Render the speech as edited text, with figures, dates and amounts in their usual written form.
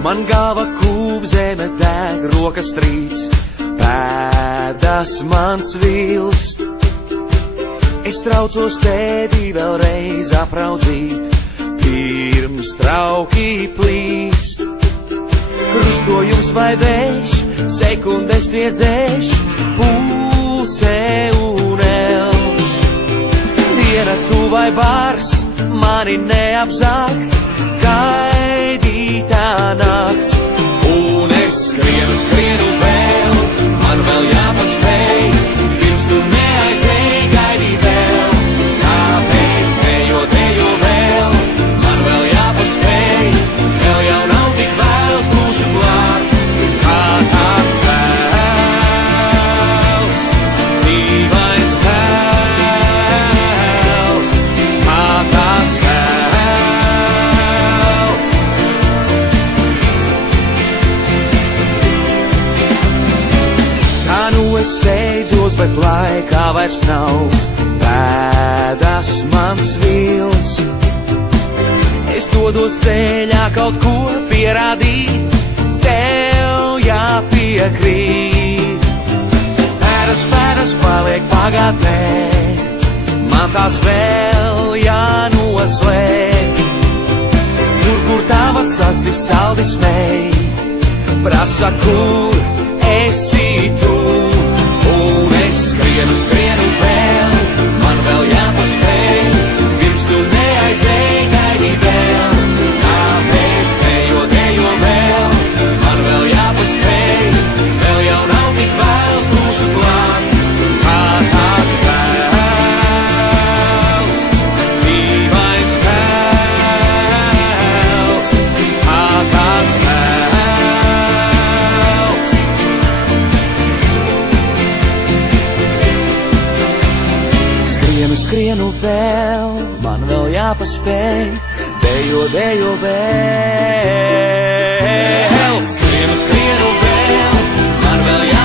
Man galva kūp, zeme deg, rokas trīc, pēdas man svilst. Es traucos tevi vēlreiz apraudzīt, pirms trauki plīst. Krustojums vai vējš, sekundes triedzēš, pulse un elš. Diena tu vai bārs, mani neapzāks, gaidītā nakts. Un es skrienu vēl, man vēl jāpaspēj, pirms tu neaizēj, gaidī vēl. Kāpēc tejo vēl, man vēl jāpaspēj, vēl jau nav tik vēls, būšu klāt, kā tāds tēls, dīvains tēls, kā tāds tēls. Kā nu es steidzos, bet laikā vairs nav, pēdas man svilst. Es dodos ceļā kaut ko pierādīt, tev jāpiekrīt. Pēdas paliek pagātnē, man tās vēl jānoslēg. Kur tavas acis saldi smēj, prasa, kur esi tu. Un es skrienu vēl, man vēl jāpaspēj, pirms tu neaizēj, gaidī vēl. Kāpēc tejo vēl, man vēl jāpaspēj, vēl jau nav tik vēls, būšu klāt, kā tāds tēls, dīvains tēls, kā tāds tēls. Skrienu vēl, man vēl jāpaspēj, dejo vēl. Skrienu vēl, man vēl jāpaspēj.